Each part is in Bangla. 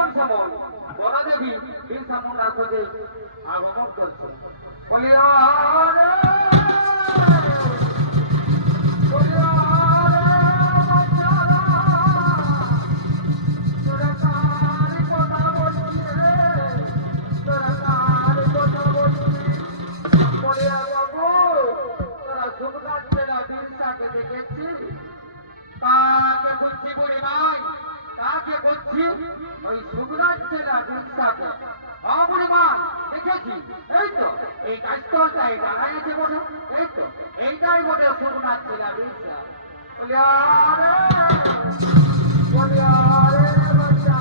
এমন সময় বলা দেবী বিরসা মুন্ডার খোঁজে আগমন করছে। বলিয়া দেখেছি কাকে বুঝছি বুড়ি ভাই, কাকে বুঝছি? ওই শুকনার ছেলে বিরসাকে। হ্যাঁ বুড়ি ভাই দেখেছি, এই তো এই গাছতলটা এই দাঁড়াইছে বলে, এই তো এইটাই বলে শুকনার ছেলে বিরসা। বলি আরে বলি আরে বাচ্চা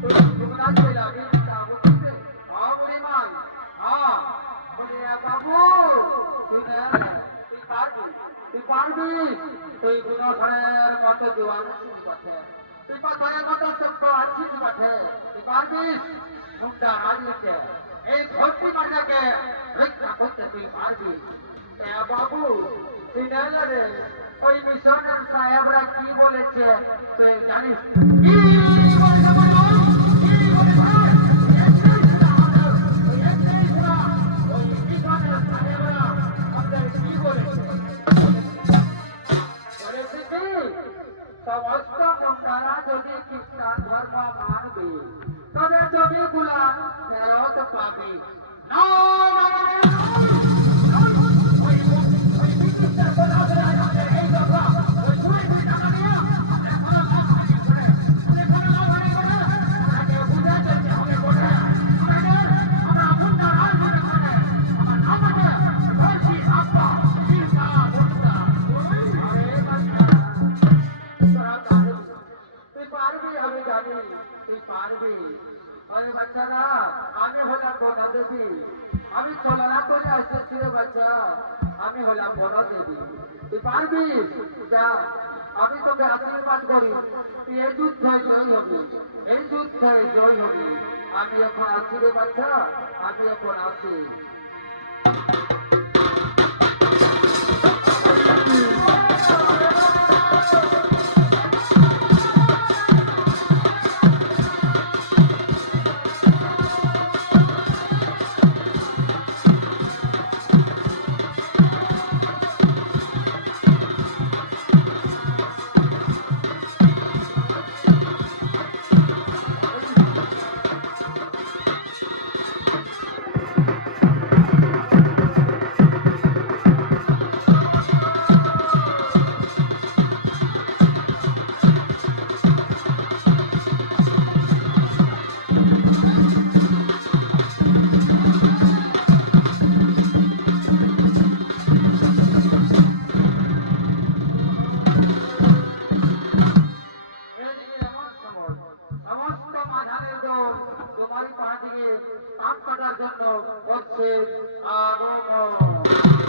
তুই শুকনার ছেলে বিরসা বুঝছিস? হ্যাঁ বুড়ি ভাই, হ্যাঁ বলি বাবু শুনে তুই পারবি, তুই পারবি, তুই গুণধরের মতো জোয়ান বটে, তুই পাথরের মতো সভ্য আছিস বটে, তুই পারবিস মুন্ডা রাজনীতি এই ভর্তি কার্যকে রক্ষা করতে তুই পারবি। বাবু তুই নেলে রে ওই মিশনের সাহেবরা কি বলেছে তুই জানিস? কি বলেছে বলো, কি বলেছে? ওই মিশনের সাহেবরা আমাদের কি বলেছে? সমস্ত মুন্ডারা যদি খ্রিস্টান ধর্ম মানবে তবে জমিগুলা ফেরত পাবে। বাচ্চারা আমি হলাম বড় দেবী, আমি চলনা করে এসেছি রে বাচ্চা, আমি হলাম বড় দেবী, তুই পারবি? যা আমি তোকে আশীর্বাদ করি তুই এই যুদ্ধে জয় হবি, এই যুদ্ধে জয় হবি। আমি এখন আসি রে বাচ্চা, আমি এখন আসি। তোমার পা দিয়ে কাঠ কাটার জন্য হচ্ছে আগমন।